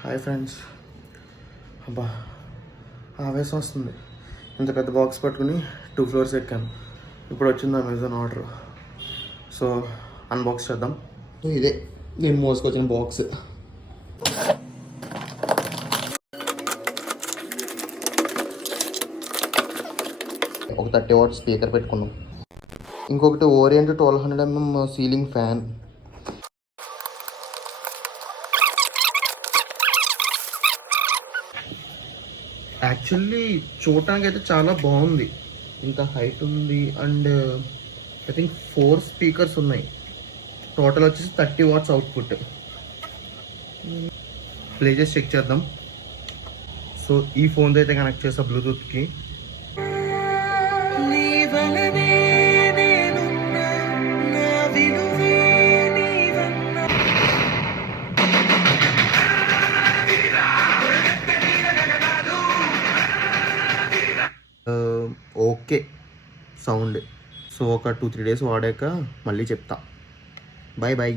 Hi friends. అబ్బా ఆవేశం వస్తుంది. ఇంత పెద్ద బాక్స్ పట్టుకుని 2 floors ఎక్కాను. ఇప్పుడు వచ్చింది అమెజాన్ ఆర్డర్. సో అన్బాక్స్ చేద్దాం. ఇదే నేను మోసుకొచ్చిన బాక్స్. ఒక 30 watt స్పీకర్ పెట్టుకున్నాం. ఇంకొకటి orient 1200 mm ceiling fan. Actually చూడటానికి అయితే చాలా బాగుంది. ఇంత హైట్ ఉంది అండ్ ఐ థింక్ 4 స్పీకర్స్ ఉన్నాయి. టోటల్ వచ్చేసి 30 watts అవుట్పుట్. ప్లే చేసి చెక్ చేద్దాం. సో ఈ ఫోన్తో అయితే కనెక్ట్ చేస్తా బ్లూటూత్కి. Okay sound. సో ఒక 2-3 days వాడాక మళ్ళీ చెప్తా. Bye bye.